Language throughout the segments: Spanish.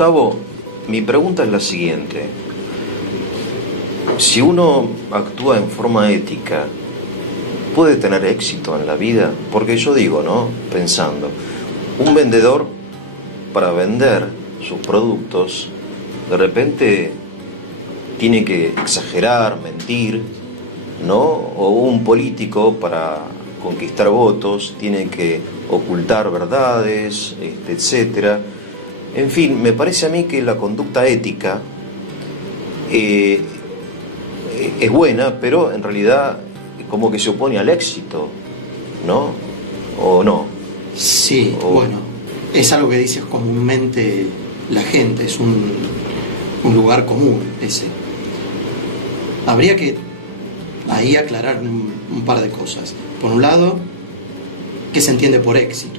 Gustavo, mi pregunta es la siguiente. Si uno actúa en forma ética, ¿puede tener éxito en la vida? Porque yo digo, ¿no? Pensando, un vendedor para vender sus productos, de repente tiene que exagerar, mentir, ¿no? O un político para conquistar votos tiene que ocultar verdades, etcétera. En fin, me parece a mí que la conducta ética es buena, pero en realidad como que se opone al éxito, ¿no? ¿O no? Sí, bueno, es algo que dice comúnmente la gente, es un lugar común ese. Habría que ahí aclarar un par de cosas. Por un lado, ¿qué se entiende por éxito?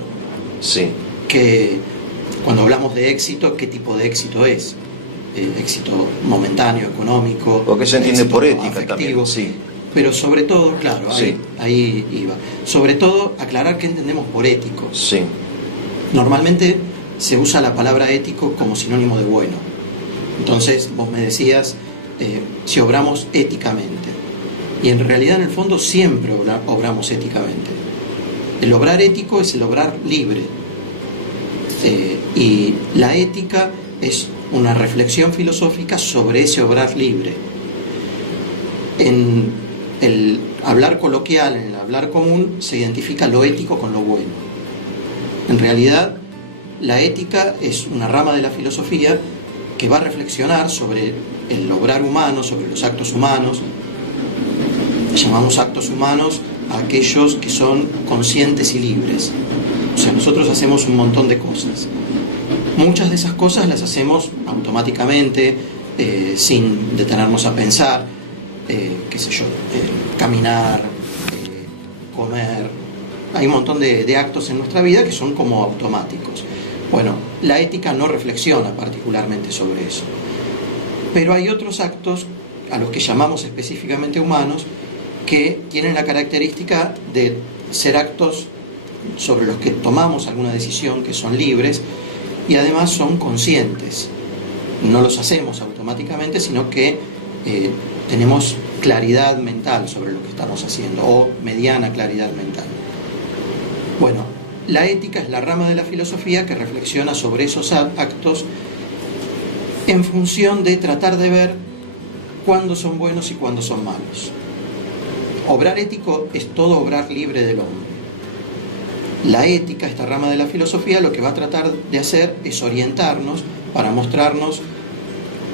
Sí. Que cuando hablamos de éxito, ¿qué tipo de éxito es? Éxito momentáneo, económico. ¿O qué se entiende por ética afectivo, también? Sí. Pero sobre todo, claro, Sí. ahí iba. Sobre todo, aclarar qué entendemos por ético. Sí. Normalmente se usa la palabra ético como sinónimo de bueno. Entonces, vos me decías, si obramos éticamente. Y en realidad, en el fondo, siempre obramos éticamente. El obrar ético es el obrar libre. Y la ética es una reflexión filosófica sobre ese obrar libre. En el hablar coloquial, en el hablar común, se identifica lo ético con lo bueno. En realidad, la ética es una rama de la filosofía que va a reflexionar sobre el obrar humano, sobre los actos humanos. Llamamos actos humanos a aquellos que son conscientes y libres. O sea, nosotros hacemos un montón de cosas. Muchas de esas cosas las hacemos automáticamente, sin detenernos a pensar, qué sé yo, caminar, comer. Hay un montón de actos en nuestra vida que son como automáticos. Bueno, la ética no reflexiona particularmente sobre eso. Pero hay otros actos a los que llamamos específicamente humanos que tienen la característica de ser actos sobre los que tomamos alguna decisión, que son libres y además son conscientes. No los hacemos automáticamente, sino que tenemos claridad mental sobre lo que estamos haciendo, o mediana claridad mental. Bueno, la ética es la rama de la filosofía que reflexiona sobre esos actos en función de tratar de ver cuándo son buenos y cuándo son malos. Obrar ético es todo obrar libre del hombre. La ética, esta rama de la filosofía, lo que va a tratar de hacer es orientarnos para mostrarnos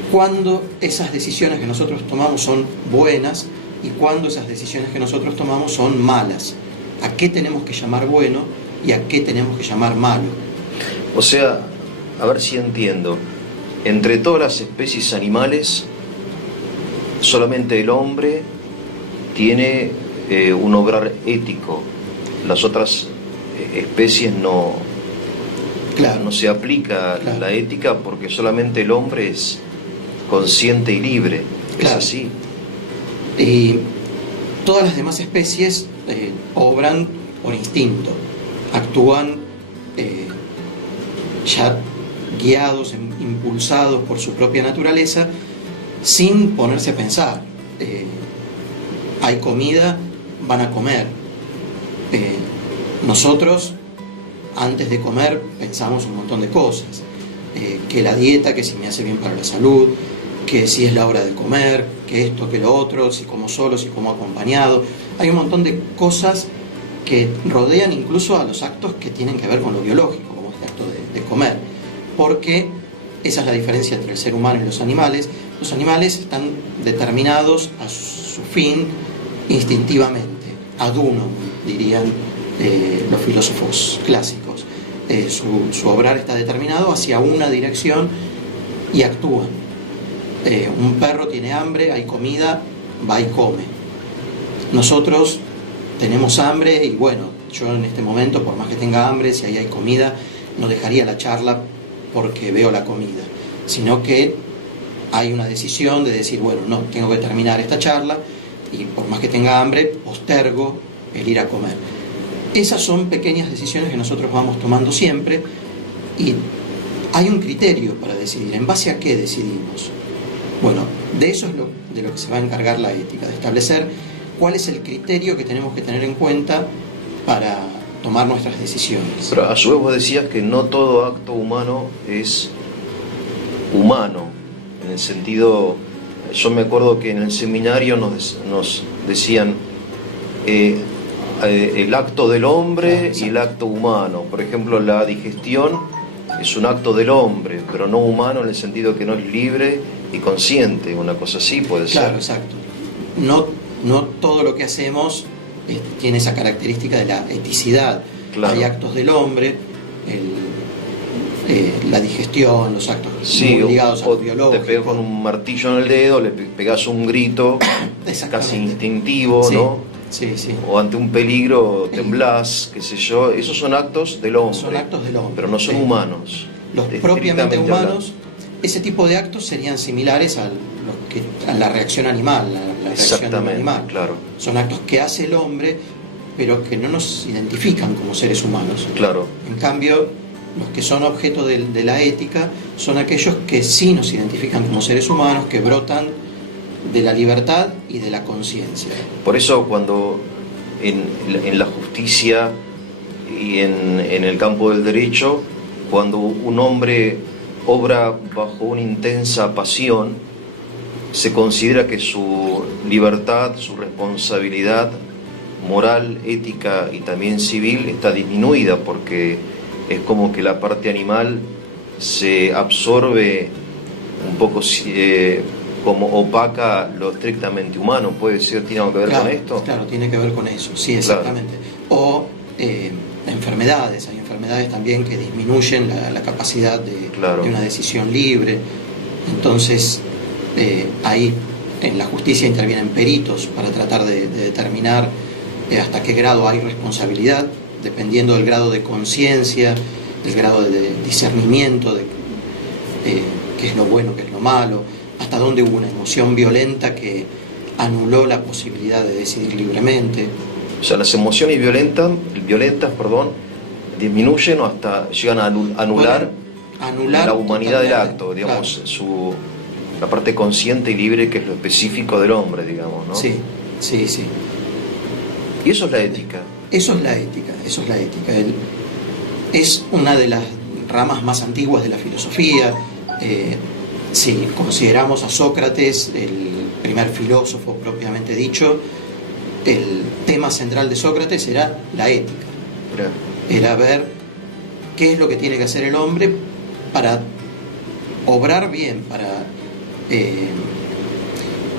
cuándo esas decisiones que nosotros tomamos son buenas y cuándo esas decisiones que nosotros tomamos son malas. A qué tenemos que llamar bueno y a qué tenemos que llamar malo. O sea, a ver si entiendo. Entre todas las especies animales, solamente el hombre tiene un obrar ético. Las otras especies no, claro, no se aplica la ética porque solamente el hombre es consciente y libre. Claro. ¿Es así? Y todas las demás especies obran por instinto, actúan ya guiados, impulsados por su propia naturaleza, sin ponerse a pensar. Hay comida, van a comer. Nosotros, antes de comer, pensamos un montón de cosas. Que la dieta, que si me hace bien para la salud, que si es la hora de comer, que esto, que lo otro, si como solo, si como acompañado. Hay un montón de cosas que rodean incluso a los actos que tienen que ver con lo biológico, como este acto de comer. Porque esa es la diferencia entre el ser humano y los animales. Los animales están determinados a su fin instintivamente, ad unum, dirían los filósofos clásicos. Su obrar está determinado hacia una dirección y actúan. Un perro tiene hambre, hay comida, va y come. Nosotros tenemos hambre y bueno, yo en este momento, por más que tenga hambre, si ahí hay comida, no dejaría la charla porque veo la comida, sino que hay una decisión de decir, bueno, no, tengo que terminar esta charla y por más que tenga hambre, postergo el ir a comer. Esas son pequeñas decisiones que nosotros vamos tomando siempre y hay un criterio para decidir. ¿En base a qué decidimos? Bueno, de eso es de lo que se va a encargar la ética, de establecer cuál es el criterio que tenemos que tener en cuenta para tomar nuestras decisiones. Pero a su vez vos decías que no todo acto humano es humano, en el sentido, yo me acuerdo que en el seminario nos decían el acto del hombre y el acto humano. Por ejemplo, la digestión es un acto del hombre, pero no humano en el sentido que no es libre y consciente, una cosa así puede ser. Claro, exacto. No todo lo que hacemos tiene esa característica de la eticidad. Claro. Hay actos del hombre, la digestión, los actos muy ligados a lo biológico. Te pegas con un martillo en el dedo, le pegas un grito casi instintivo, sí, ¿no? Sí, sí. O ante un peligro temblás, qué sé yo. Esos son actos del hombre. Son actos del hombre. Pero no son humanos. Los propiamente humanos, hablando. ese tipo de actos serían similares a la reacción animal. La reacción animal. Claro. Son actos que hace el hombre, pero que no nos identifican como seres humanos. Claro. En cambio, los que son objeto de la ética son aquellos que sí nos identifican como seres humanos, que brotan de la libertad y de la conciencia. Por eso cuando en la justicia y en el campo del derecho, cuando un hombre obra bajo una intensa pasión, se considera que su libertad, su responsabilidad moral, ética y también civil está disminuida, porque es como que la parte animal se absorbe un poco como opaca lo estrictamente humano. ¿Puede ser, tiene algo que ver con esto? Claro, tiene que ver con eso, sí, exactamente. Claro. O enfermedades, hay enfermedades también que disminuyen la capacidad de una decisión libre. Entonces, ahí en la justicia intervienen peritos para tratar de determinar hasta qué grado hay responsabilidad, dependiendo del grado de conciencia, del grado de discernimiento, de qué es lo bueno, qué es lo malo, hasta dónde hubo una emoción violenta que anuló la posibilidad de decidir libremente. O sea, las emociones violentas, disminuyen o hasta llegan a anular la humanidad del acto, digamos, claro. La parte consciente y libre, que es lo específico del hombre, digamos, ¿no? Sí, sí, sí. Y eso es la ética. Eso es la ética. Es una de las ramas más antiguas de la filosofía. Si consideramos a Sócrates el primer filósofo propiamente dicho, el tema central de Sócrates era la ética. Era ver qué es lo que tiene que hacer el hombre para obrar bien,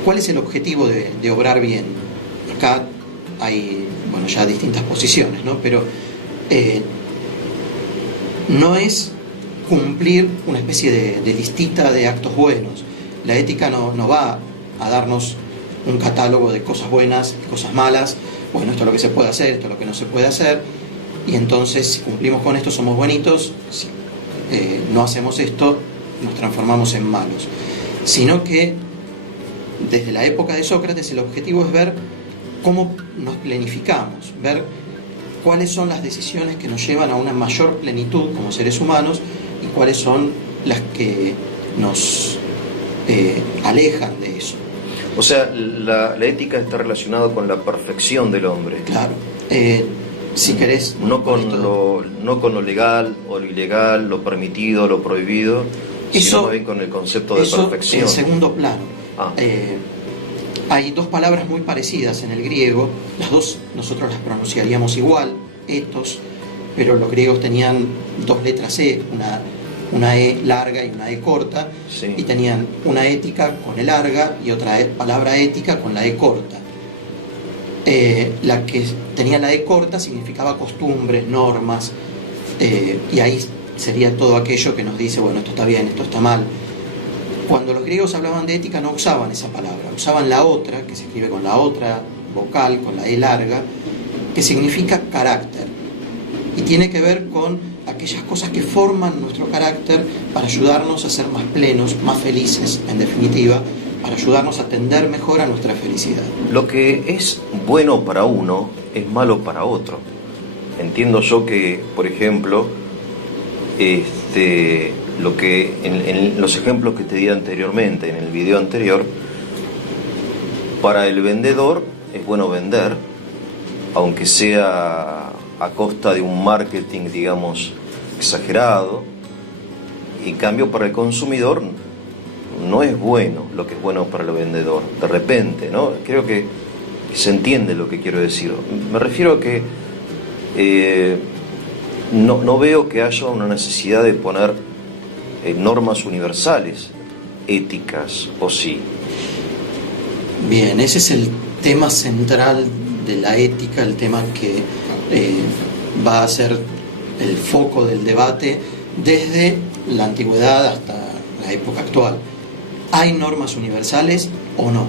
cuál es el objetivo de obrar bien. Acá hay ya distintas posiciones, ¿no? Pero no es cumplir una especie de listita de actos buenos. La ética no va a darnos un catálogo de cosas buenas, cosas malas. Bueno, esto es lo que se puede hacer, esto es lo que no se puede hacer, y entonces si cumplimos con esto somos buenitos, si no hacemos esto nos transformamos en malos. Sino que desde la época de Sócrates el objetivo es ver cómo nos planificamos, ver cuáles son las decisiones que nos llevan a una mayor plenitud como seres humanos y cuáles son las que nos alejan de eso. O sea, la ética está relacionada con la perfección del hombre. Claro. Si querés... No con lo legal o lo ilegal, lo permitido, lo prohibido, sino más bien con el concepto de perfección. En segundo plano. Hay dos palabras muy parecidas en el griego, las dos nosotros las pronunciaríamos igual, ethos, pero los griegos tenían dos letras E, una E larga y una E corta, sí. Y tenían una ética con E larga y otra palabra ética con la E corta. La que tenía la E corta significaba costumbres, normas, y ahí sería todo aquello que nos dice, bueno, esto está bien, esto está mal. Cuando los griegos hablaban de ética no usaban esa palabra, usaban la otra, que se escribe con la otra vocal, con la E larga, que significa carácter, y tiene que ver con aquellas cosas que forman nuestro carácter para ayudarnos a ser más plenos, más felices, en definitiva, para ayudarnos a tender mejor a nuestra felicidad. Lo que es bueno para uno es malo para otro. Entiendo yo que, por ejemplo, lo que en los ejemplos que te di anteriormente, en el video anterior, para el vendedor es bueno vender, aunque sea a costa de un marketing, digamos, exagerado. En cambio, para el consumidor no es bueno lo que es bueno para el vendedor, de repente, ¿no? Creo que se entiende lo que quiero decir. Me refiero a que no veo que haya una necesidad de poner normas universales, éticas, o sí. Bien, ese es el tema central de la ética, el tema que va a ser el foco del debate desde la antigüedad hasta la época actual. ¿Hay normas universales o no?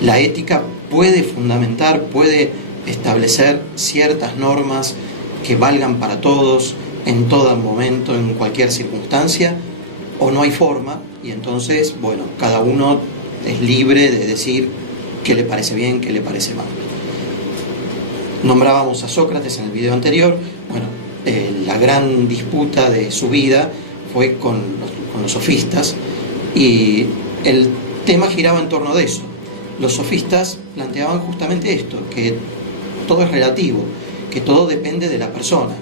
La ética puede fundamentar, puede establecer ciertas normas que valgan para todos, en todo momento, en cualquier circunstancia, o no hay forma, y entonces, bueno, cada uno es libre de decir qué le parece bien, qué le parece mal. Nombrábamos a Sócrates en el video anterior. Bueno, la gran disputa de su vida fue con los sofistas, y el tema giraba en torno de eso. Los sofistas planteaban justamente esto, que todo es relativo, que todo depende de la persona,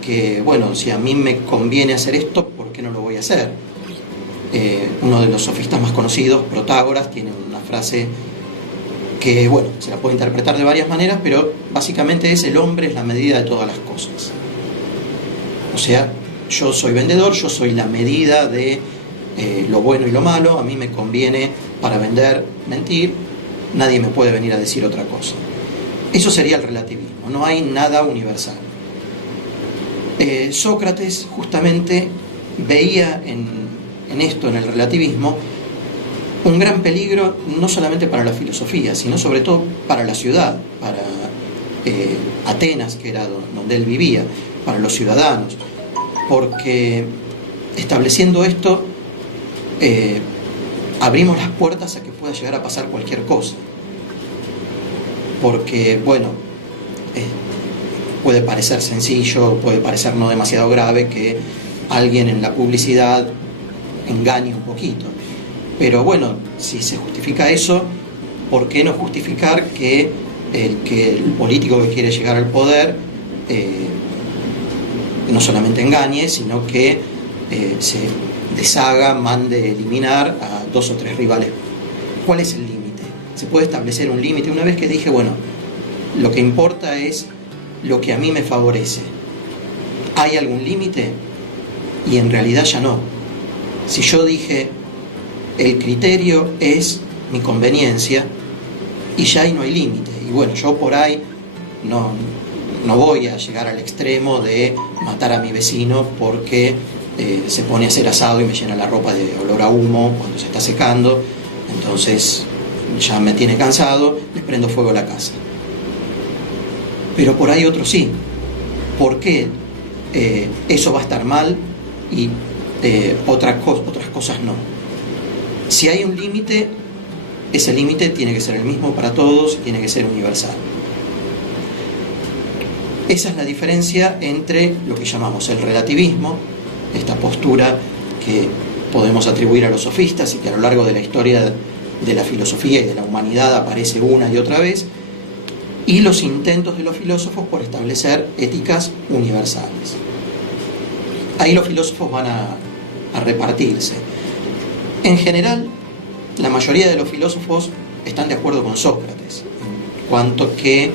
que bueno, si a mí me conviene hacer esto, ¿por qué no lo voy a hacer? Uno de los sofistas más conocidos, Protágoras, tiene una frase que, bueno, se la puede interpretar de varias maneras, pero básicamente es: el hombre es la medida de todas las cosas. O sea, yo soy vendedor, yo soy la medida de lo bueno y lo malo, a mí me conviene para vender mentir, nadie me puede venir a decir otra cosa. Eso sería el relativismo, no hay nada universal. Sócrates justamente veía en esto, en el relativismo, un gran peligro no solamente para la filosofía, sino sobre todo para la ciudad, para Atenas, que era donde él vivía, para los ciudadanos, porque estableciendo esto abrimos las puertas a que pueda llegar a pasar cualquier cosa, porque bueno, puede parecer sencillo, puede parecer no demasiado grave que alguien en la publicidad engañe un poquito, pero bueno, si se justifica eso, ¿por qué no justificar que el político que quiere llegar al poder no solamente engañe, sino que se deshaga, mande eliminar a 2 o 3 rivales? ¿Cuál es el límite? Se puede establecer un límite. Una vez que dije, bueno, lo que importa es lo que a mí me favorece, ¿hay algún límite? Y en realidad ya no. Si yo dije, el criterio es mi conveniencia, y ya ahí no hay límite. Y bueno, yo por ahí no voy a llegar al extremo de matar a mi vecino porque se pone a hacer asado y me llena la ropa de olor a humo cuando se está secando, entonces ya me tiene cansado, le prendo fuego a la casa. Pero por ahí otro sí. ¿Por qué eso va a estar mal y otras cosas no? Si hay un límite, ese límite tiene que ser el mismo para todos, tiene que ser universal. Esa es la diferencia entre lo que llamamos el relativismo, esta postura que podemos atribuir a los sofistas y que a lo largo de la historia de la filosofía y de la humanidad aparece una y otra vez, y los intentos de los filósofos por establecer éticas universales. Ahí los filósofos van a repartirse. En general, la mayoría de los filósofos están de acuerdo con Sócrates, en cuanto que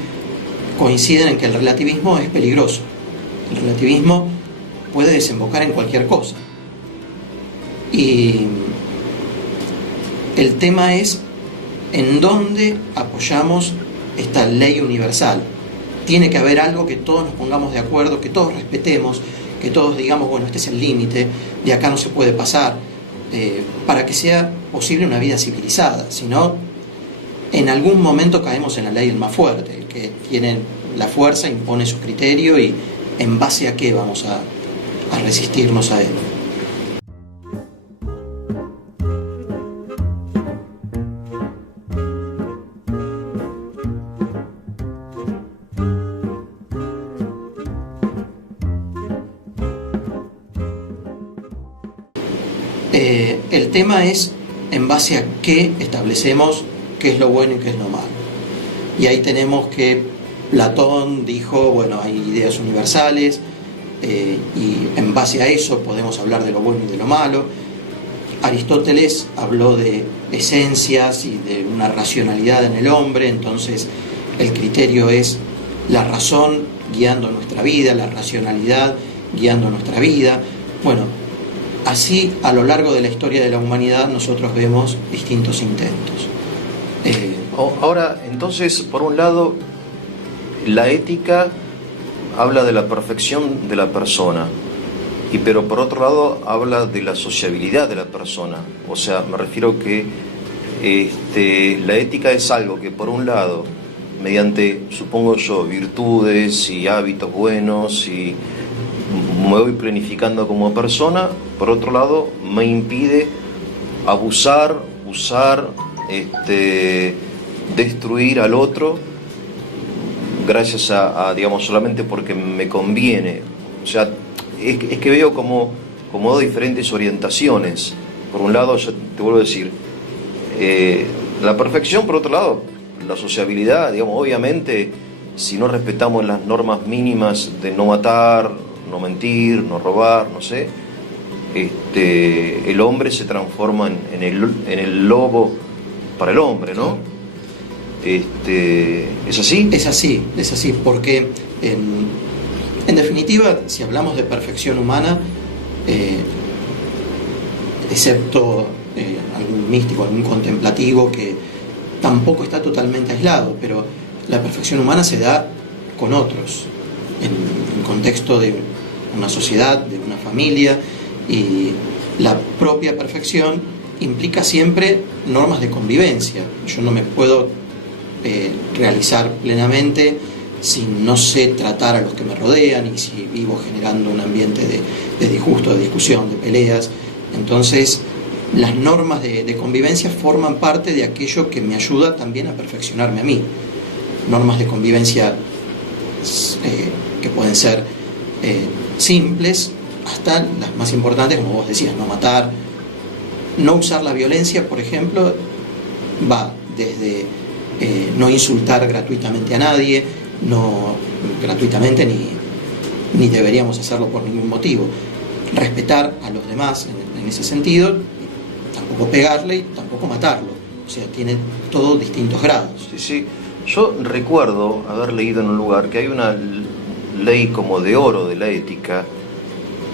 coinciden en que el relativismo es peligroso. El relativismo puede desembocar en cualquier cosa. Y el tema es en dónde apoyamos esta ley universal. Tiene que haber algo que todos nos pongamos de acuerdo, que todos respetemos, que todos digamos, bueno, este es el límite, de acá no se puede pasar, para que sea posible una vida civilizada. Si no, en algún momento caemos en la ley del más fuerte, el que tiene la fuerza impone su criterio, y en base a qué vamos a resistirnos a él. El tema es en base a qué establecemos qué es lo bueno y qué es lo malo. Y ahí tenemos que Platón dijo, bueno, hay ideas universales, y en base a eso podemos hablar de lo bueno y de lo malo. Aristóteles habló de esencias y de una racionalidad en el hombre, entonces el criterio es la razón guiando nuestra vida, la racionalidad guiando nuestra vida. Bueno, así a lo largo de la historia de la humanidad nosotros vemos distintos intentos. Ahora, entonces, por un lado, la ética habla de la perfección de la persona, pero por otro lado habla de la sociabilidad de la persona. O sea, me refiero que la ética es algo que por un lado, mediante, supongo yo, virtudes y hábitos buenos, y me voy planificando como persona, por otro lado me impide abusar, usar, destruir al otro gracias a digamos, solamente porque me conviene. O sea, es que veo como dos diferentes orientaciones. Por un lado, yo te vuelvo a decir, la perfección, por otro lado, la sociabilidad, digamos, obviamente, si no respetamos las normas mínimas de no matar, no mentir, no robar, no sé, el hombre se transforma en el lobo para el hombre, ¿no? ¿Es así? Es así, porque en definitiva, si hablamos de perfección humana, excepto algún místico, algún contemplativo que tampoco está totalmente aislado, pero la perfección humana se da con otros, en contexto de una sociedad, de una familia, y la propia perfección implica siempre normas de convivencia. Yo no me puedo realizar plenamente si no sé tratar a los que me rodean y si vivo generando un ambiente de disgusto, de discusión, de peleas. Entonces, las normas de convivencia forman parte de aquello que me ayuda también a perfeccionarme a mí. Normas de convivencia que pueden ser simples hasta las más importantes, como vos decías, no matar, no usar la violencia, por ejemplo, va desde no insultar gratuitamente a nadie, no gratuitamente ni deberíamos hacerlo por ningún motivo, respetar a los demás en ese sentido, tampoco pegarle y tampoco matarlo, o sea, tiene todos distintos grados. Sí. Yo recuerdo haber leído en un lugar que hay una ley como de oro de la ética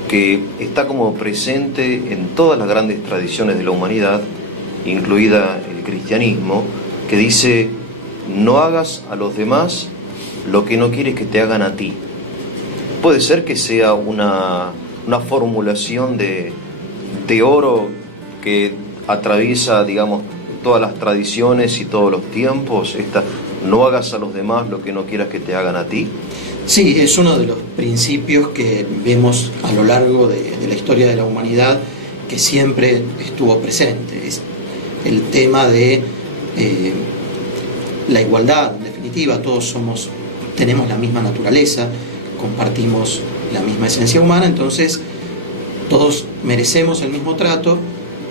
que está como presente en todas las grandes tradiciones de la humanidad, incluida el cristianismo, que dice: no hagas a los demás lo que no quieres que te hagan a ti. Puede ser que sea una formulación de oro que atraviesa, digamos, todas las tradiciones y todos los tiempos, no hagas a los demás lo que no quieras que te hagan a ti. Sí, es uno de los principios que vemos a lo largo de la historia de la humanidad, que siempre estuvo presente. Es el tema de la igualdad. En definitiva, todos tenemos la misma naturaleza, compartimos la misma esencia humana, entonces todos merecemos el mismo trato,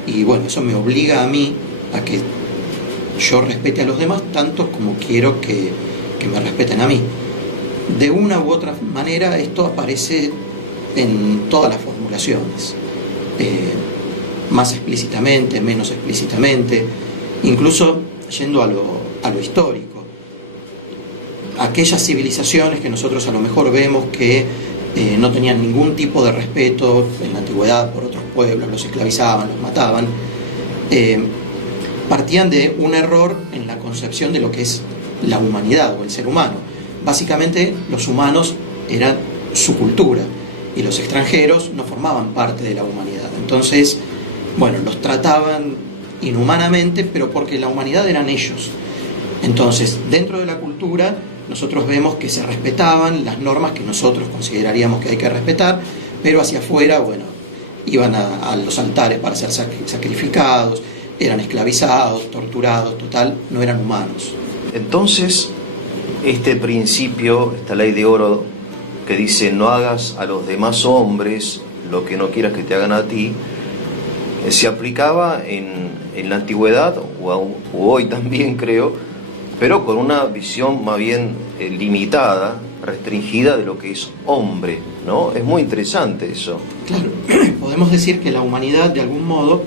y bueno, eso me obliga a mí a que yo respete a los demás tanto como quiero que me respeten a mí. De una u otra manera esto aparece en todas las formulaciones, más explícitamente, menos explícitamente, incluso yendo a lo histórico. Aquellas civilizaciones que nosotros a lo mejor vemos que no tenían ningún tipo de respeto en la antigüedad por otros pueblos, los esclavizaban, los mataban, partían de un error en la concepción de lo que es la humanidad o el ser humano. Básicamente los humanos eran su cultura y los extranjeros no formaban parte de la humanidad. Entonces, bueno, los trataban inhumanamente, pero porque la humanidad eran ellos. Entonces, dentro de la cultura, nosotros vemos que se respetaban las normas que nosotros consideraríamos que hay que respetar, pero hacia afuera, bueno, iban a los altares para ser sacrificados, eran esclavizados, torturados, total, no eran humanos. Entonces, este principio, esta ley de oro que dice no hagas a los demás hombres lo que no quieras que te hagan a ti, se aplicaba en la antigüedad, o hoy también creo, pero con una visión más bien limitada, restringida de lo que es hombre, ¿no? Es muy interesante eso. Claro, podemos decir que la humanidad de algún modo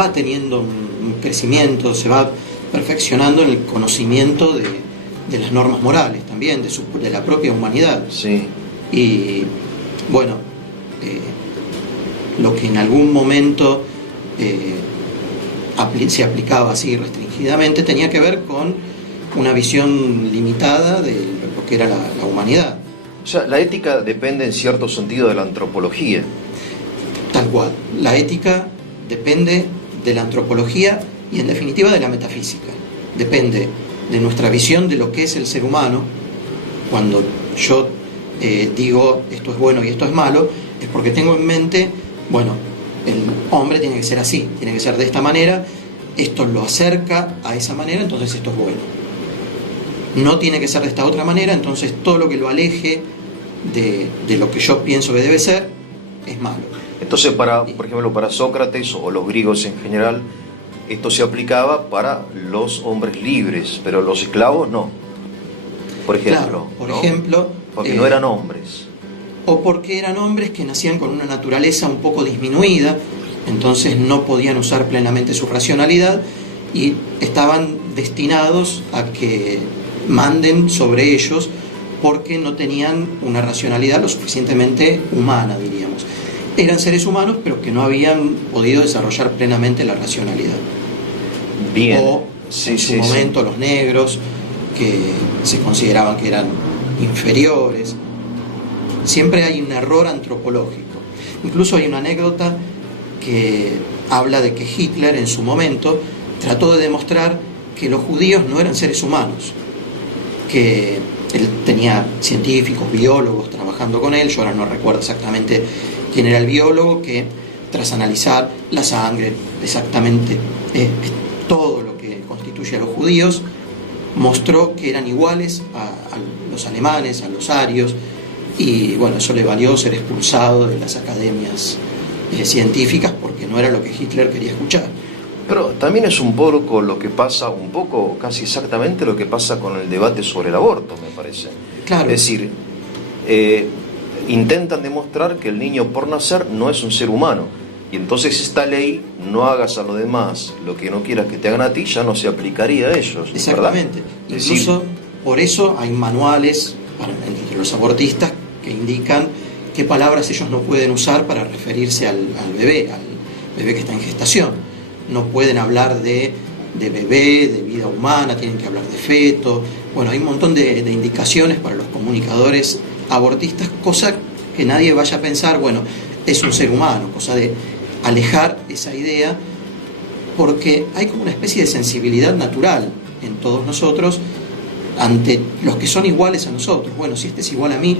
va teniendo un crecimiento, se va perfeccionando en el conocimiento de las normas morales también, de la propia humanidad. Sí. Y bueno, lo que en algún momento se aplicaba así restringidamente tenía que ver con una visión limitada de lo que era la humanidad. O sea, la ética depende en cierto sentido de la antropología. Tal cual. La ética depende de la antropología y en definitiva de la metafísica. Depende de nuestra visión de lo que es el ser humano. Cuando yo digo esto es bueno y esto es malo, es porque tengo en mente, bueno, el hombre tiene que ser así, tiene que ser de esta manera, esto lo acerca a esa manera, entonces esto es bueno. No tiene que ser de esta otra manera, entonces todo lo que lo aleje de lo que yo pienso que debe ser es malo. Entonces, por ejemplo, para Sócrates o los griegos en general, esto se aplicaba para los hombres libres, pero los esclavos no. Por ejemplo, claro, por ¿no? ejemplo, porque no eran hombres. O porque eran hombres que nacían con una naturaleza un poco disminuida, entonces no podían usar plenamente su racionalidad y estaban destinados a que manden sobre ellos porque no tenían una racionalidad lo suficientemente humana, diríamos. Eran seres humanos, pero que no habían podido desarrollar plenamente la racionalidad. Bien. O en su momento los negros, que se consideraban que eran inferiores. Siempre hay un error antropológico. Incluso hay una anécdota que habla de que Hitler en su momento trató de demostrar que los judíos no eran seres humanos, que él tenía científicos, biólogos trabajando con él, yo ahora no recuerdo exactamente quién era el biólogo, que tras analizar la sangre, exactamente todo lo que constituye a los judíos, mostró que eran iguales a los alemanes, a los arios, y bueno, eso le valió ser expulsado de las academias científicas porque no era lo que Hitler quería escuchar. Pero también es un poco lo que pasa, un poco, casi exactamente lo que pasa con el debate sobre el aborto, me parece. Claro. Es decir, intentan demostrar que el niño por nacer no es un ser humano. Y entonces esta ley, no hagas a los demás lo que no quieras que te hagan a ti, ya no se aplicaría a ellos. Exactamente. ¿Verdad? Incluso por eso hay manuales entre los abortistas que indican qué palabras ellos no pueden usar para referirse al bebé que está en gestación. No pueden hablar de bebé, de vida humana, tienen que hablar de feto. Bueno, hay un montón de indicaciones para los comunicadores abortistas, cosa que nadie vaya a pensar, bueno, es un ser humano, cosa de alejar esa idea, porque hay como una especie de sensibilidad natural en todos nosotros ante los que son iguales a nosotros. Bueno, si este es igual a mí,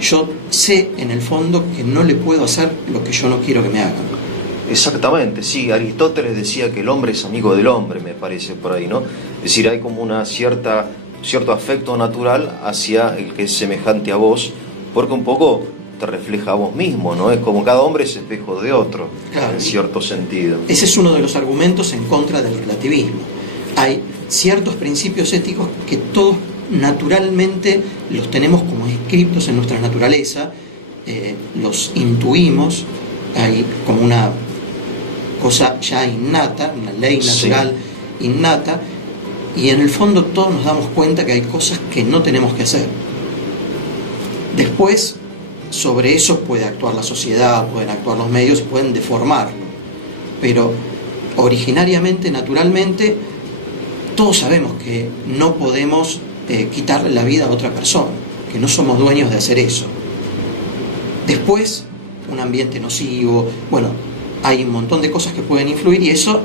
yo sé en el fondo que no le puedo hacer lo que yo no quiero que me hagan. Exactamente, sí, Aristóteles decía que el hombre es amigo del hombre, me parece por ahí, ¿no? Es decir, hay como una cierto afecto natural hacia el que es semejante a vos, porque un poco te refleja a vos mismo, ¿no? Es como cada hombre es espejo de otro, claro, en cierto sentido. Ese es uno de los argumentos en contra del relativismo. Hay ciertos principios éticos que todos naturalmente los tenemos como inscriptos en nuestra naturaleza, los intuimos, hay como una cosa ya innata, una ley natural innata, y en el fondo todos nos damos cuenta que hay cosas que no tenemos que hacer. Después, sobre eso puede actuar la sociedad, pueden actuar los medios, pueden deformarlo, pero originariamente, naturalmente, todos sabemos que no podemos quitarle la vida a otra persona, que no somos dueños de hacer eso. Después, un ambiente nocivo, bueno, hay un montón de cosas que pueden influir y eso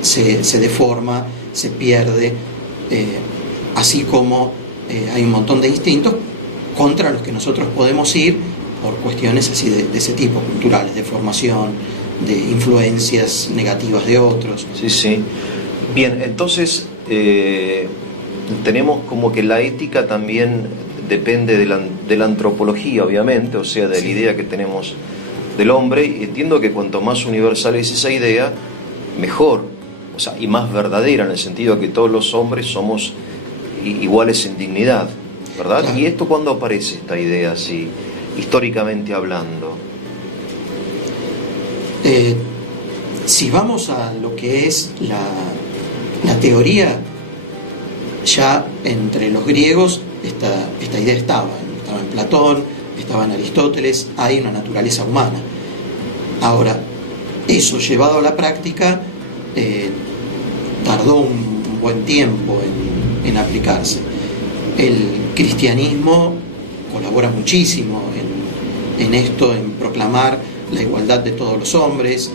se deforma, se pierde, así como hay un montón de instintos contra los que nosotros podemos ir por cuestiones así de ese tipo, culturales, de formación, de influencias negativas de otros. Sí, sí. Bien, entonces tenemos como que la ética también depende de la antropología, obviamente, o sea, de la idea que tenemos del hombre, y entiendo que cuanto más universal es esa idea, mejor, o sea, y más verdadera, en el sentido de que todos los hombres somos iguales en dignidad, ¿verdad? Claro. ¿Y esto cuándo aparece esta idea así, históricamente hablando? Si vamos a lo que es la teoría, ya entre los griegos esta idea estaba en Platón, estaba en Aristóteles, hay una naturaleza humana. Ahora, eso llevado a la práctica tardó un buen tiempo en aplicarse. El cristianismo colabora muchísimo en esto, en proclamar la igualdad de todos los hombres,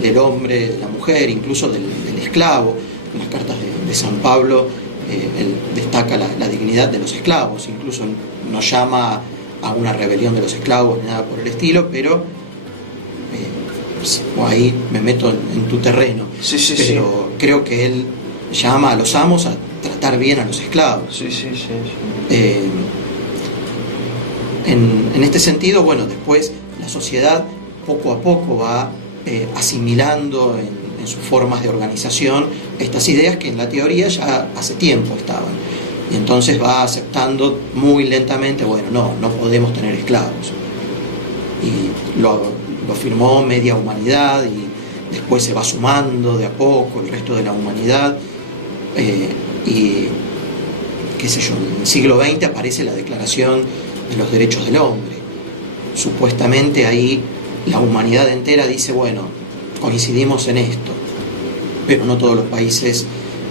del hombre, de la mujer, incluso del esclavo. En las cartas de San Pablo él destaca la dignidad de los esclavos, incluso no llama a una rebelión de los esclavos ni nada por el estilo, pero ahí me meto en tu terreno. Sí, sí, pero sí, creo que él llama a los amos a tratar bien a los esclavos. Sí, sí, sí, sí. En este sentido, bueno, después la sociedad poco a poco va asimilando en sus formas de organización estas ideas que en la teoría ya hace tiempo estaban. Y entonces va aceptando muy lentamente, bueno, no podemos tener esclavos. Y lo firmó media humanidad y después se va sumando de a poco el resto de la humanidad. Y qué sé yo, en el siglo XX aparece la Declaración de los Derechos del Hombre. Supuestamente ahí la humanidad entera dice, bueno, coincidimos en esto, pero no todos los países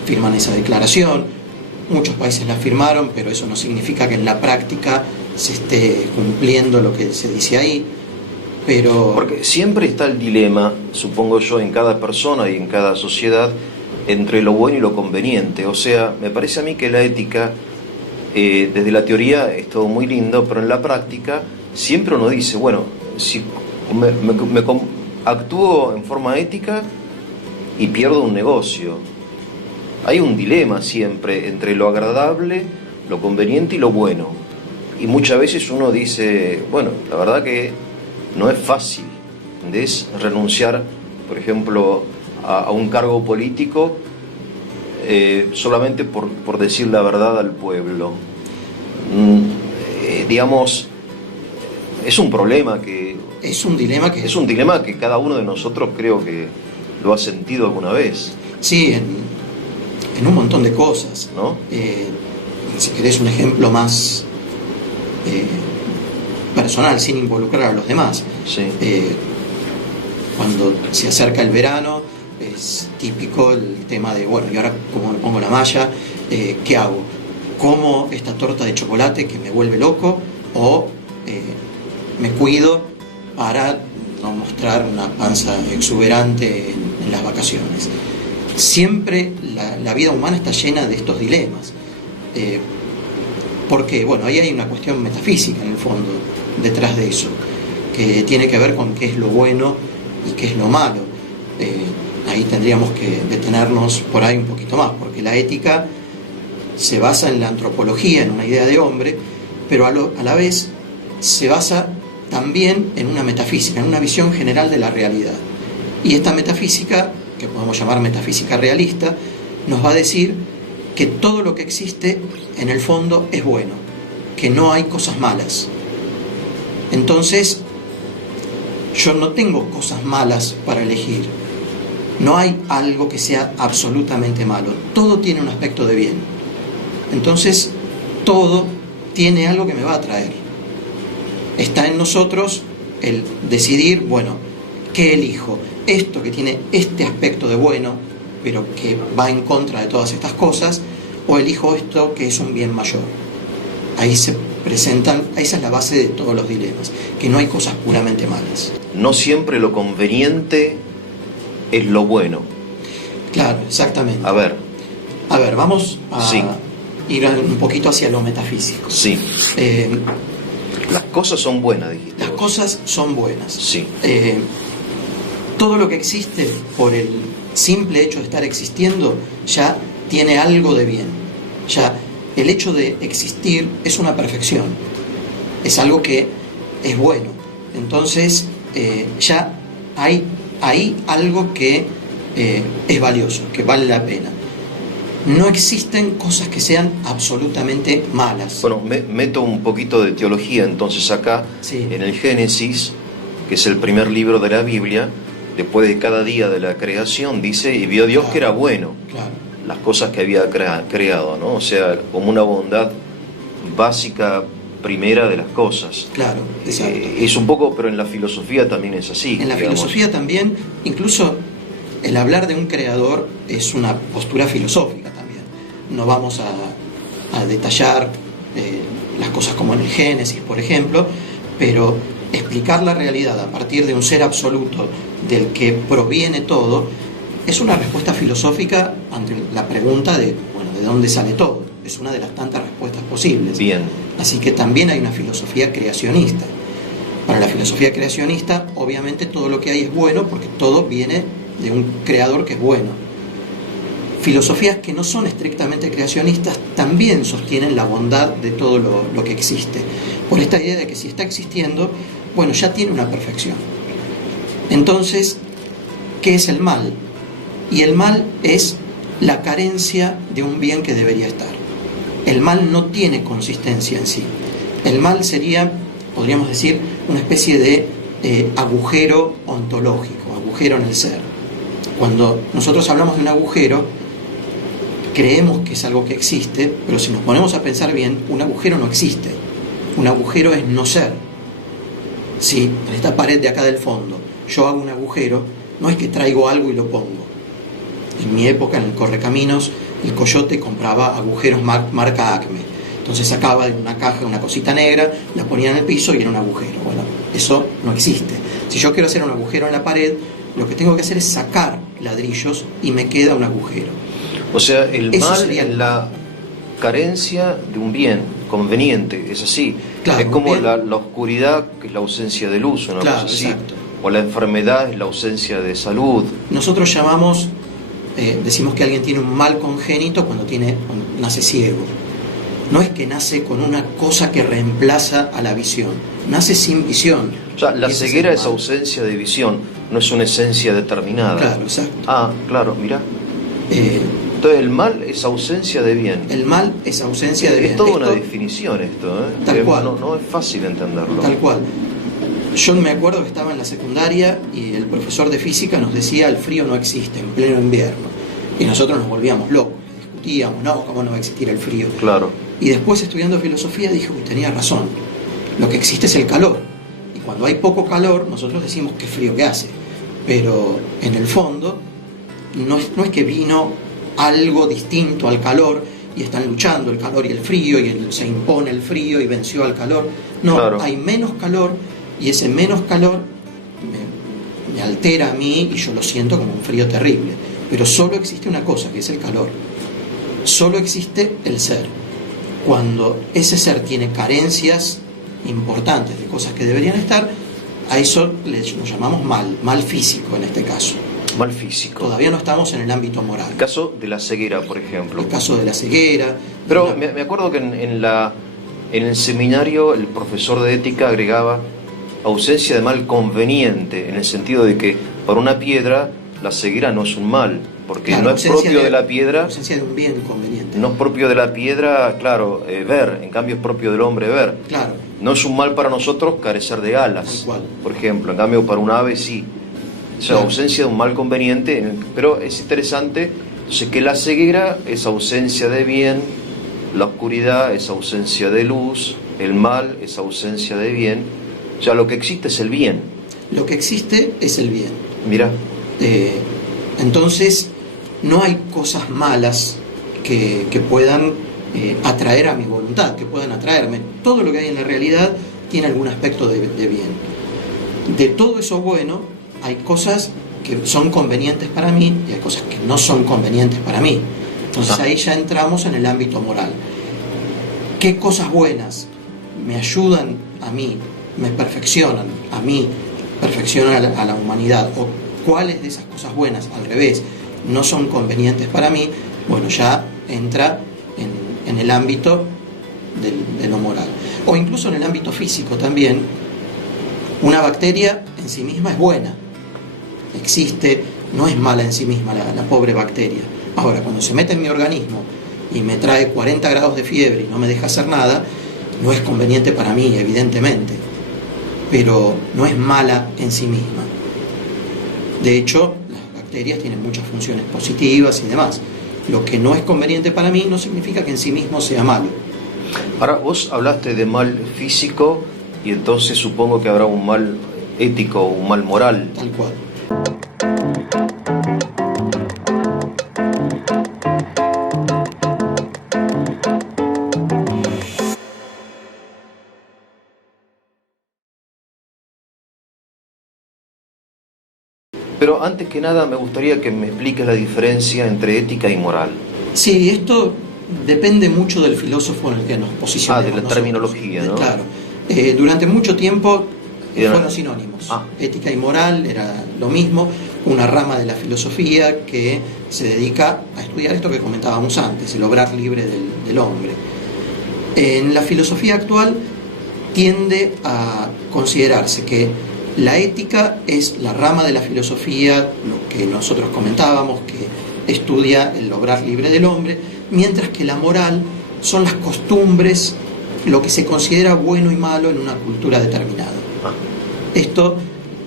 firman esa declaración. Muchos países la firmaron, pero eso no significa que en la práctica se esté cumpliendo lo que se dice ahí. Pero porque siempre está el dilema, supongo yo, en cada persona y en cada sociedad, entre lo bueno y lo conveniente. O sea, me parece a mí que la ética, desde la teoría es todo muy lindo, pero en la práctica siempre uno dice, bueno, si actúo en forma ética y pierdo un negocio. Hay un dilema siempre entre lo agradable, lo conveniente y lo bueno. Y muchas veces uno dice, bueno, la verdad que no es fácil, ¿entendés? Renunciar, por ejemplo, a un cargo político solamente por decir la verdad al pueblo. Digamos, es un problema que... es un dilema es un dilema que cada uno de nosotros creo que lo ha sentido alguna vez. Sí, en un montón de cosas, ¿no? Si querés un ejemplo más personal, sin involucrar a los demás. Sí. Cuando se acerca el verano, es típico el tema de, bueno, ¿y ahora cómo me pongo la malla? ¿Qué hago? ¿Como esta torta de chocolate que me vuelve loco? ¿O me cuido para no mostrar una panza exuberante en las vacaciones? Siempre la vida humana está llena de estos dilemas. Porque, bueno, ahí hay una cuestión metafísica en el fondo detrás de eso, que tiene que ver con qué es lo bueno y qué es lo malo. Ahí tendríamos que detenernos por ahí un poquito más, porque la ética se basa en la antropología, en una idea de hombre, pero a la vez se basa también en una metafísica, en una visión general de la realidad. Y esta metafísica, que podemos llamar metafísica realista, nos va a decir que todo lo que existe en el fondo es bueno, que no hay cosas malas. Entonces, yo no tengo cosas malas para elegir. No hay algo que sea absolutamente malo. Todo tiene un aspecto de bien. Entonces, todo tiene algo que me va a atraer. Está en nosotros el decidir, bueno, ¿qué elijo? Esto que tiene este aspecto de bueno, pero que va en contra de todas estas cosas, o elijo esto que es un bien mayor. Ahí se presentan, esa es la base de todos los dilemas, que no hay cosas puramente malas. No siempre lo conveniente es lo bueno. Claro, exactamente. A ver, vamos a sí. Ir un poquito hacia lo metafísico. Sí. Las cosas son buenas, dijiste. Las vos. cosas son buenas. Sí. Todo lo que existe, por el simple hecho de estar existiendo, ya tiene algo de bien. Ya el hecho de existir es una perfección. Es algo que es bueno. Entonces, ya hay ahí algo que es valioso, que vale la pena. No existen cosas que sean absolutamente malas. Bueno, meto un poquito de teología entonces acá, Sí. En el Génesis, que es el primer libro de la Biblia, después de cada día de la creación, dice, y vio Dios Claro. que era bueno, Claro, las cosas que había creado, ¿no? O sea, como una bondad básica primera de las cosas. claro, exacto. Es un poco, pero en la filosofía también es así. En la digamos. filosofía también, incluso el hablar de un creador es una postura filosófica también. No vamos a detallar las cosas como en el Génesis, por ejemplo, pero explicar la realidad a partir de un ser absoluto del que proviene todo es una respuesta filosófica ante la pregunta de, bueno, ¿de dónde sale todo? Es una de las tantas respuestas posibles. Bien. Así que también hay una filosofía creacionista. Para la filosofía creacionista, obviamente todo lo que hay es bueno porque todo viene de un creador que es bueno. Filosofías que no son estrictamente creacionistas también sostienen la bondad de todo lo que existe, por esta idea de que si está existiendo, bueno, ya tiene una perfección. Entonces, ¿qué es el mal? Y el mal es la carencia de un bien que debería estar. El mal no tiene consistencia en sí. El mal sería, podríamos decir, una especie de agujero ontológico, agujero en el ser. Cuando nosotros hablamos de un agujero, creemos que es algo que existe, pero si nos ponemos a pensar bien, un agujero no existe. Un agujero es no ser. Si en esta pared de acá del fondo yo hago un agujero, no es que traigo algo y lo pongo. En mi época, en el Correcaminos, el Coyote compraba agujeros marca Acme. Entonces sacaba de una caja una cosita negra, la ponía en el piso y era un agujero. Bueno, eso no existe. Si yo quiero hacer un agujero en la pared, lo que tengo que hacer es sacar ladrillos y me queda un agujero. O sea, el Eso mal sería es la carencia de un bien conveniente, es así. Claro, es como bien. la oscuridad, que es la ausencia de luz, una Claro, cosa así. exacto. O la enfermedad es la ausencia de salud. Nosotros llamamos, decimos que alguien tiene un mal congénito cuando nace ciego. No es que nace con una cosa que reemplaza a la visión, nace sin visión. O sea, la Y ese ceguera el es mal. ausencia de visión, no es una esencia determinada. Claro, exacto. Ah, claro, mirá. Eh, Entonces el mal es ausencia de bien. el mal es ausencia de bien. Es toda una Esto, definición esto, ¿eh? Tal cual. No es fácil entenderlo. tal cual. Yo me acuerdo que estaba en la secundaria y el profesor de física nos decía el frío no existe en pleno invierno. Y nosotros nos volvíamos locos, discutíamos, no, ¿cómo no va a existir el frío? Claro. Y después estudiando filosofía dije, uy, tenía razón, lo que existe es el calor. Y cuando hay poco calor, nosotros decimos qué frío que hace. Pero en el fondo, no es que vino algo distinto al calor y están luchando el calor y el frío y se impone el frío y venció al calor. No, Claro. hay menos calor y ese menos calor me altera a mí y yo lo siento como un frío terrible. Pero solo existe una cosa, que es el calor. Solo existe el ser. Cuando ese ser tiene carencias importantes de cosas que deberían estar, a eso nos llamamos mal físico en este caso. Mal físico. Todavía no estamos en el ámbito moral. El caso de la ceguera, por ejemplo. El caso de la ceguera. Pero me acuerdo que en el seminario el profesor de ética agregaba ausencia de mal conveniente, en el sentido de que para una piedra la ceguera no es un mal, porque Claro, no es ausencia propio de la piedra, ausencia de un bien conveniente. no es propio de la piedra, claro, ver, en cambio es propio del hombre ver. Claro, No es un mal para nosotros carecer de alas, Tal cual. por ejemplo, en cambio para un ave sí. O sea, Claro. ausencia de un mal conveniente, pero es interesante, entonces, que la ceguera es ausencia de bien, la oscuridad es ausencia de luz, el mal es ausencia de bien, o sea, lo que existe es el bien. lo que existe es el bien. Mira, Entonces, no hay cosas malas que puedan atraer a mi voluntad, que puedan atraerme. Todo lo que hay en la realidad tiene algún aspecto de bien. De todo eso bueno, hay cosas que son convenientes para mí y hay cosas que no son convenientes para mí. Entonces ahí ya entramos en el ámbito moral. ¿Qué cosas buenas me ayudan a mí, me perfeccionan a mí, perfeccionan a la humanidad? ¿O cuáles de esas cosas buenas, al revés, no son convenientes para mí? Bueno, ya entra en el ámbito de lo moral. O incluso en el ámbito físico también. Una bacteria en sí misma es buena, existe, no es mala en sí misma la pobre bacteria. Ahora, cuando se mete en mi organismo y me trae 40 grados de fiebre y no me deja hacer nada, no es conveniente para mí, evidentemente, pero no es mala en sí misma. De hecho, las bacterias tienen muchas funciones positivas y demás. Lo que no es conveniente para mí no significa que en sí mismo sea malo. Ahora, vos hablaste de mal físico y entonces supongo que habrá un mal ético, un mal moral. Tal cual. Pero antes que nada me gustaría que me expliques la diferencia entre ética y moral. Sí, esto depende mucho del filósofo en el que nos posicionemos. De la terminología, ¿no? Claro. Durante mucho tiempo fueron sinónimos. Ah. Ética y moral era lo mismo, una rama de la filosofía que se dedica a estudiar esto que comentábamos antes, el obrar libre del hombre. En la filosofía actual tiende a considerarse que la ética es la rama de la filosofía, lo que nosotros comentábamos, que estudia el obrar libre del hombre, mientras que la moral son las costumbres, lo que se considera bueno y malo en una cultura determinada. Esto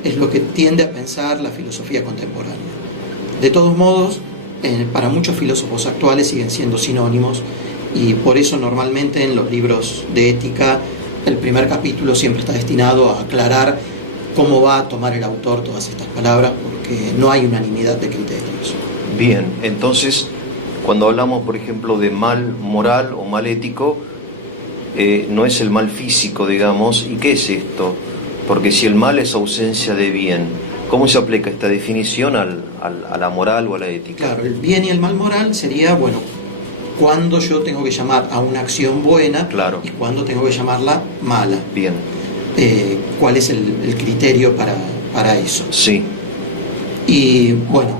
es lo que tiende a pensar la filosofía contemporánea. De todos modos, para muchos filósofos actuales siguen siendo sinónimos, y por eso normalmente en los libros de ética el primer capítulo siempre está destinado a aclarar cómo va a tomar el autor todas estas palabras, porque no hay unanimidad de criterios. Bien, entonces, cuando hablamos, por ejemplo, de mal moral o mal ético, no es el mal físico, digamos. ¿Y qué es esto? Porque si el mal es ausencia de bien, ¿cómo se aplica esta definición a la moral o a la ética? Claro, el bien y el mal moral sería, bueno, cuándo yo tengo que llamar a una acción buena, claro, y cuándo tengo que llamarla mala. Bien. ¿Cuál es el criterio para eso? Sí. Y bueno,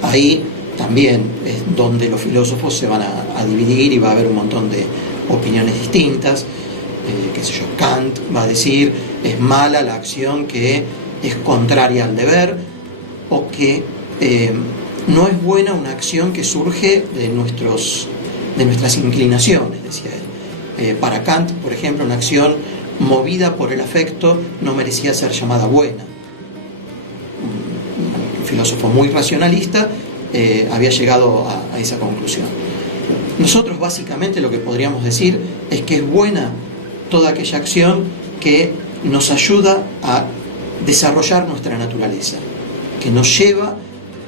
ahí también es donde los filósofos se van a dividir y va a haber un montón de opiniones distintas. Qué sé yo, Kant va a decir es mala la acción que es contraria al deber, o que no es buena una acción que surge de nuestras inclinaciones, decía él. Para Kant, por ejemplo, una acción movida por el afecto no merecía ser llamada buena. Un filósofo muy racionalista había llegado a esa conclusión. Nosotros básicamente lo que podríamos decir es que es buena toda aquella acción que nos ayuda a desarrollar nuestra naturaleza, que nos lleva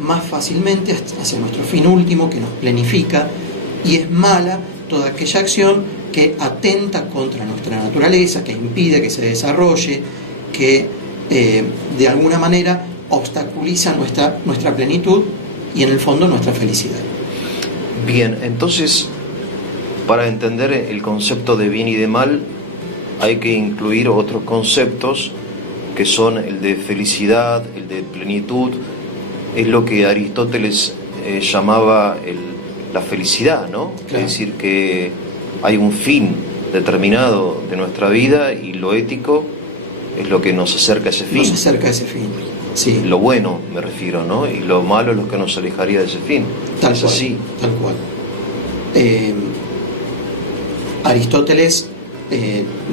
más fácilmente hacia nuestro fin último, que nos planifica, y es mala toda aquella acción que atenta contra nuestra naturaleza, que impide que se desarrolle, que de alguna manera obstaculiza nuestra plenitud y en el fondo nuestra felicidad. Bien, entonces, para entender el concepto de bien y de mal, hay que incluir otros conceptos que son el de felicidad, el de plenitud. Es lo que Aristóteles llamaba la felicidad, ¿no? Claro. Es decir, que hay un fin determinado de nuestra vida y lo ético es lo que nos acerca a ese fin. Nos acerca a ese fin, sí. Lo bueno, me refiero, ¿no? Y lo malo es lo que nos alejaría de ese fin. Tal cual, así. Tal cual. Aristóteles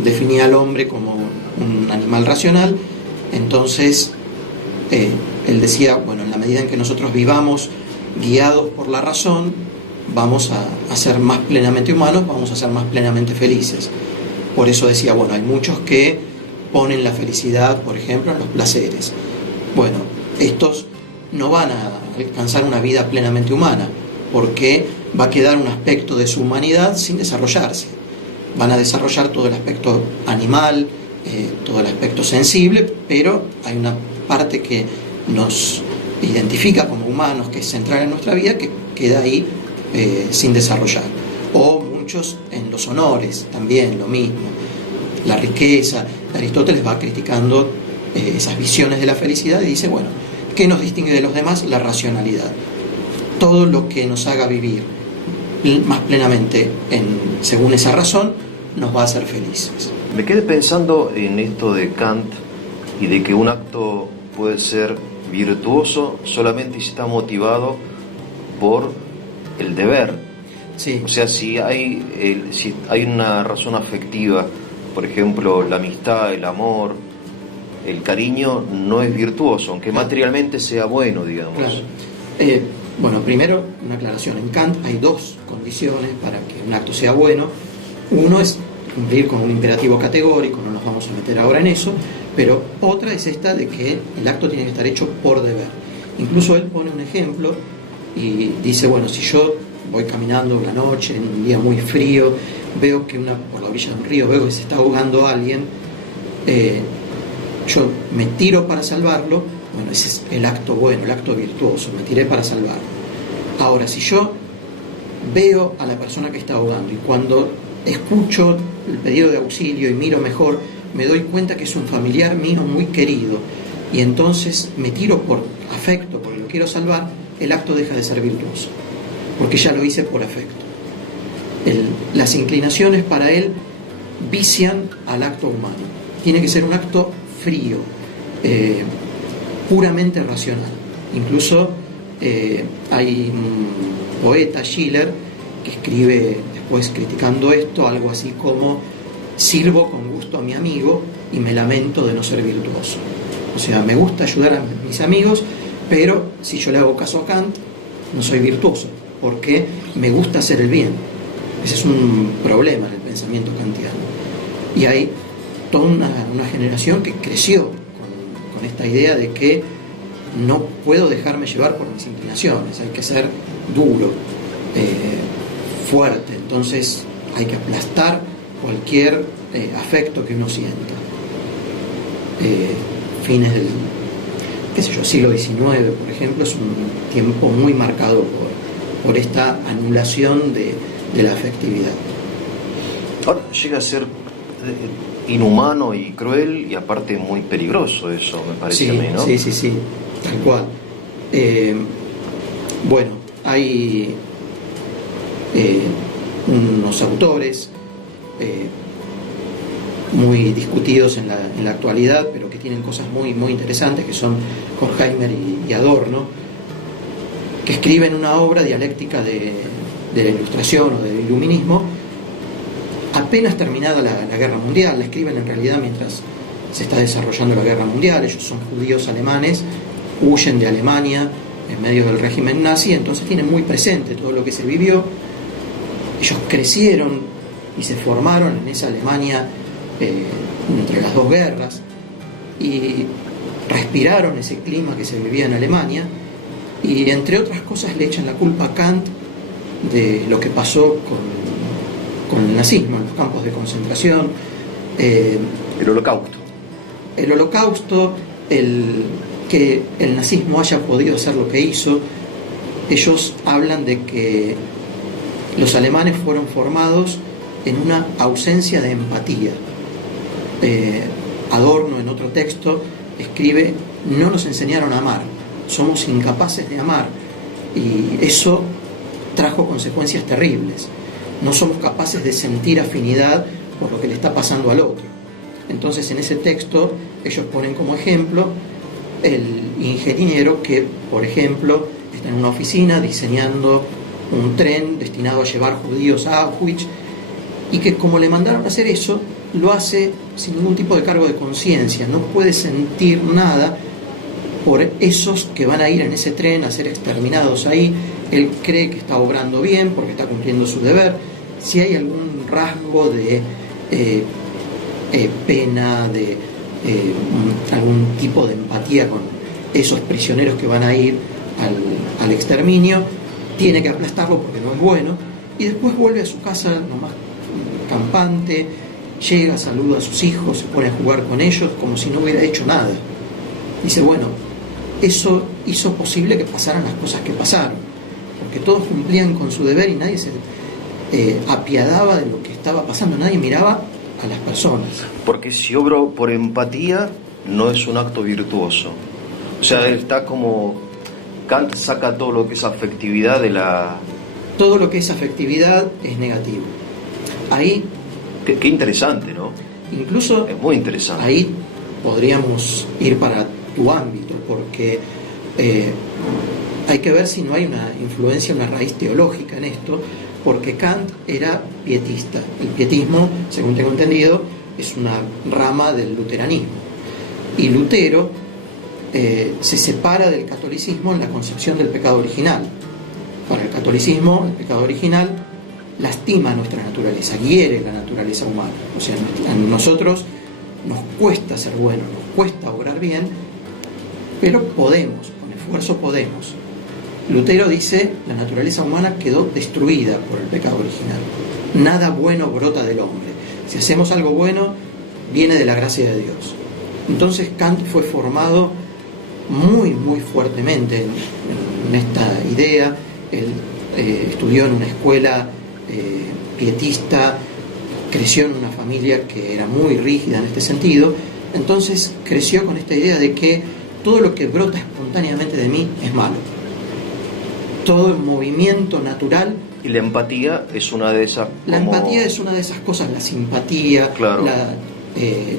definía al hombre como un animal racional, entonces él decía, bueno, en la medida en que nosotros vivamos guiados por la razón, vamos a ser más plenamente humanos, vamos a ser más plenamente felices. Por eso decía, bueno, hay muchos que ponen la felicidad, por ejemplo, en los placeres. Bueno, estos no van a alcanzar una vida plenamente humana, porque va a quedar un aspecto de su humanidad sin desarrollarse. Van a desarrollar todo el aspecto animal, todo el aspecto sensible, pero hay una parte que nos identifica como humanos, que es central en nuestra vida, que queda ahí sin desarrollar. O muchos en los honores, también lo mismo. La riqueza. Aristóteles va criticando esas visiones de la felicidad y dice, bueno, ¿qué nos distingue de los demás? La racionalidad. Todo lo que nos haga vivir más plenamente según esa razón nos va a hacer felices. Me quedé pensando en esto de Kant y de que un acto puede ser virtuoso solamente si está motivado por el deber. Sí. O sea, si hay una razón afectiva, por ejemplo, la amistad, el amor, el cariño, no es virtuoso, aunque materialmente sea bueno, digamos. Claro. Bueno, primero, una aclaración. En Kant hay dos condiciones para que un acto sea bueno. Uno es cumplir con un imperativo categórico, no nos vamos a meter ahora en eso, pero otra es esta de que el acto tiene que estar hecho por deber. Incluso él pone un ejemplo y dice, bueno, si yo voy caminando una noche, en un día muy frío, veo que por la orilla de un río, veo que se está ahogando alguien, yo me tiro para salvarlo. Bueno, ese es el acto bueno, el acto virtuoso, me tiré para salvarlo. Ahora, si yo veo a la persona que está ahogando y cuando escucho el pedido de auxilio y miro mejor, me doy cuenta que es un familiar mío muy querido y entonces me tiro por afecto, porque lo quiero salvar, el acto deja de ser virtuoso, porque ya lo hice por afecto. Las inclinaciones para él vician al acto humano. Tiene que ser un acto frío, puramente racional. Incluso hay un poeta, Schiller, que escribe después criticando esto, algo así como: sirvo con gusto a mi amigo y me lamento de no ser virtuoso. O sea, me gusta ayudar a mis amigos, pero si yo le hago caso a Kant, no soy virtuoso, porque me gusta hacer el bien. Ese es un problema en el pensamiento kantiano. Y hay toda una generación que creció con esta idea de que no puedo dejarme llevar por mis inclinaciones, hay que ser duro, fuerte, entonces hay que aplastar cualquier afecto que uno sienta. Fines del, siglo XIX, por ejemplo, es un tiempo muy marcado por esta anulación de la afectividad. Ahora llega a ser inhumano y cruel y aparte muy peligroso eso, me parece a mí, ¿no? Sí, tal cual. Bueno, hay unos autores muy discutidos en la actualidad, pero que tienen cosas muy, muy interesantes, que son Horkheimer y Adorno, que escriben una obra dialéctica de la Ilustración o del Iluminismo apenas terminada la Guerra Mundial. La escriben en realidad mientras se está desarrollando la Guerra Mundial. Ellos son judíos alemanes, huyen de Alemania en medio del régimen nazi, entonces tienen muy presente todo lo que se vivió. Ellos crecieron y se formaron en esa Alemania entre las dos guerras y respiraron ese clima que se vivía en Alemania, y entre otras cosas le echan la culpa a Kant de lo que pasó con el nazismo en los campos de concentración, el holocausto, que el nazismo haya podido hacer lo que hizo. Ellos hablan de que los alemanes fueron formados en una ausencia de empatía. Adorno, en otro texto, escribe: no nos enseñaron a amar, somos incapaces de amar, y eso trajo consecuencias terribles. No somos capaces de sentir afinidad por lo que le está pasando al otro. Entonces, en ese texto ellos ponen como ejemplo el ingeniero que, por ejemplo, está en una oficina diseñando un tren destinado a llevar judíos a Auschwitz, y que, como le mandaron a hacer eso, lo hace sin ningún tipo de cargo de conciencia. No puede sentir nada por esos que van a ir en ese tren a ser exterminados ahí. Él cree que está obrando bien porque está cumpliendo su deber. Si hay algún rasgo de pena, de algún tipo de empatía con esos prisioneros que van a ir al exterminio, tiene que aplastarlo porque no es bueno, y después vuelve a su casa nomás campante, llega, saluda a sus hijos, se pone a jugar con ellos como si no hubiera hecho nada. Dice, bueno, eso hizo posible que pasaran las cosas que pasaron, porque todos cumplían con su deber y nadie se apiadaba de lo que estaba pasando, nadie miraba a las personas. Porque si obro por empatía, no es un acto virtuoso. O sea, está como... Kant saca todo lo que es afectividad de la... Todo lo que es afectividad es negativo. Ahí... Qué interesante, ¿no? Incluso... Es muy interesante. Ahí podríamos ir para tu ámbito, porque hay que ver si no hay una influencia, una raíz teológica en esto, porque Kant era pietista. El pietismo, según tengo entendido, es una rama del luteranismo. Y Lutero se separa del catolicismo en la concepción del pecado original. Para el catolicismo, el pecado original lastima nuestra naturaleza, hiere la naturaleza humana. O sea, a nosotros nos cuesta ser buenos, nos cuesta obrar bien, pero podemos, con esfuerzo podemos. Lutero dice, la naturaleza humana quedó destruida por el pecado original. Nada bueno brota del hombre. Si hacemos algo bueno, viene de la gracia de Dios. Entonces Kant fue formado muy, muy fuertemente en esta idea. Él estudió en una escuela pietista, creció en una familia que era muy rígida en este sentido, entonces creció con esta idea de que todo lo que brota espontáneamente de mí es malo. Todo movimiento natural. Y la empatía es una de esas. La empatía es una de esas cosas, la simpatía, claro,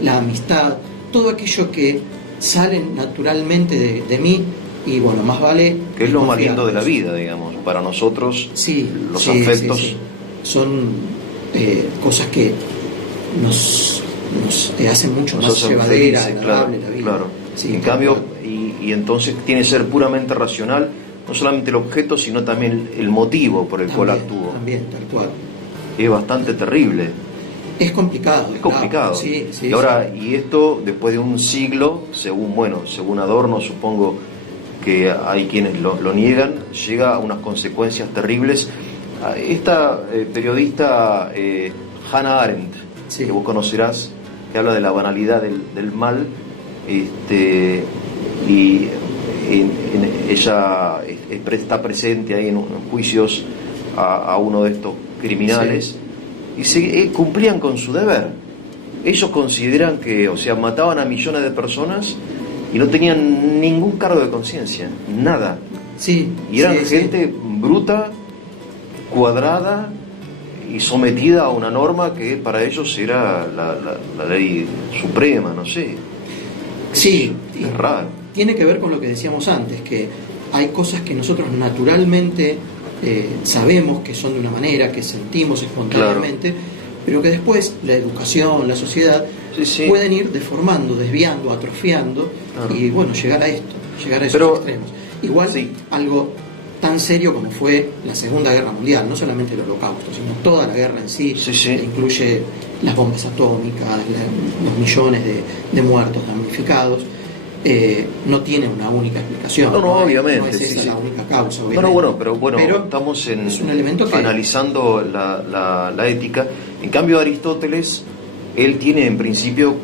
la amistad, todo aquello que sale naturalmente de mí. Y bueno, más vale... Que es lo más lindo de la vida, digamos. Para nosotros, sí, los afectos... Sí. Son cosas que nos hacen mucho más llevadera, agradable la vida. Claro. Sí, en cambio, y entonces tiene que ser puramente racional, no solamente el objeto, sino también el motivo por el cual actúo. También, tal cual. Es bastante terrible. Es complicado. Es complicado. Sí, y ahora, y esto, después de un siglo, según Adorno, supongo que hay quienes lo niegan, llega a unas consecuencias terribles. Esta periodista Hannah Arendt, que vos conocerás, que habla de la banalidad del mal, y ella está presente ahí en juicios a uno de estos criminales, y cumplían con su deber. Ellos consideran que, o sea, mataban a millones de personas y no tenían ningún cargo de conciencia, nada. Y eran gente bruta, cuadrada y sometida a una norma que para ellos era la ley suprema, no sé. Sí, es raro. Tiene que ver con lo que decíamos antes, que hay cosas que nosotros naturalmente sabemos que son de una manera, que sentimos espontáneamente, pero que después la educación, la sociedad pueden ir deformando, desviando, atrofiando y bueno, llegar a esos extremos. Igual algo tan serio como fue la Segunda Guerra Mundial, no solamente el Holocausto, sino toda la guerra en sí, que incluye las bombas atómicas, los millones de muertos, damnificados, no tiene una única explicación. Obviamente. No es esa la única causa. Pero estamos es un elemento que... analizando la ética. En cambio, Aristóteles, él tiene en principio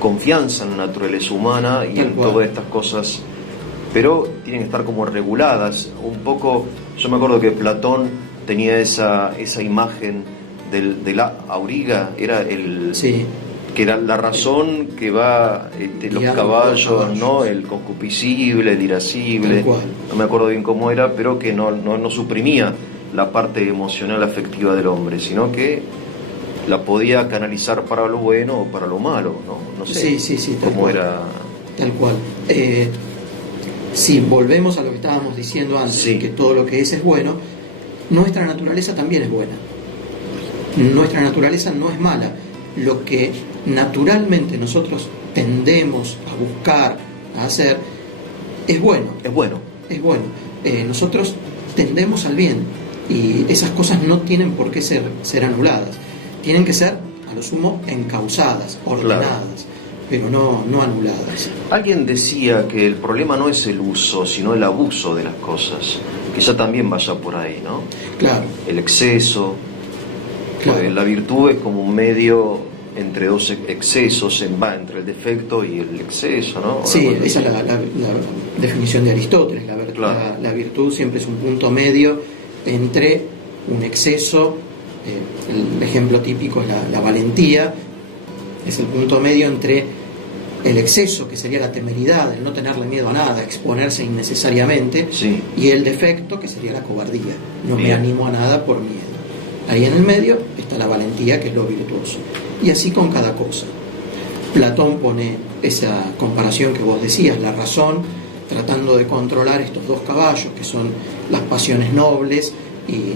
confianza en la naturaleza humana y en todas estas cosas, pero tienen que estar como reguladas. Un poco, yo me acuerdo que Platón tenía esa imagen del auriga, era que era la razón que va, los caballos, ¿no? El concupiscible, el irascible, no me acuerdo bien cómo era, pero que no suprimía la parte emocional afectiva del hombre, sino que la podía canalizar para lo bueno o para lo malo, no sé cómo era. Tal cual. Si volvemos a lo que estábamos diciendo antes, que todo lo que es bueno, nuestra naturaleza también es buena. Nuestra naturaleza no es mala. Lo que naturalmente nosotros tendemos a buscar, a hacer, es bueno. Nosotros tendemos al bien y esas cosas no tienen por qué ser anuladas. Tienen que ser, a lo sumo, encausadas, ordenadas, pero no anuladas. Alguien decía que el problema no es el uso, sino el abuso de las cosas. Quizá también vaya por ahí, ¿no? Claro. El exceso. La virtud es como un medio entre dos excesos, entre el defecto y el exceso, ¿no? Sí, esa es la definición de Aristóteles. La virtud siempre es un punto medio entre un exceso. El ejemplo típico es la valentía, es el punto medio entre el exceso, que sería la temeridad, el no tenerle miedo a nada, exponerse innecesariamente, y el defecto, que sería la cobardía, no me animo a nada por miedo. Ahí en el medio está la valentía, que es lo virtuoso, y así con cada cosa. Platón pone esa comparación que vos decías, la razón tratando de controlar estos dos caballos, que son las pasiones nobles y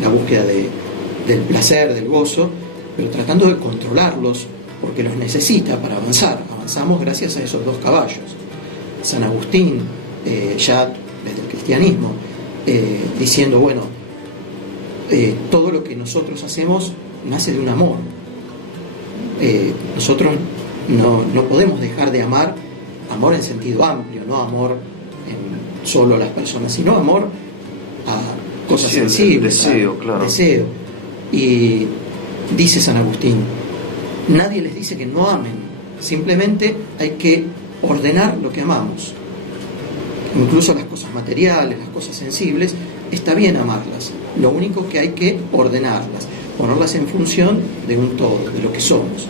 la búsqueda del placer, del gozo, pero tratando de controlarlos porque los necesita para avanzar. Avanzamos gracias a esos dos caballos. San Agustín, ya desde el cristianismo, diciendo, bueno, todo lo que nosotros hacemos nace de un amor. Nosotros no podemos dejar de amar, amor en sentido amplio, no amor en solo a las personas, sino amor a cosas sensibles, deseo, claro. Deseo. Y dice San Agustín, nadie les dice que no amen, simplemente hay que ordenar lo que amamos. Incluso las cosas materiales, las cosas sensibles, está bien amarlas. Lo único que hay que ordenarlas, ponerlas en función de un todo, de lo que somos.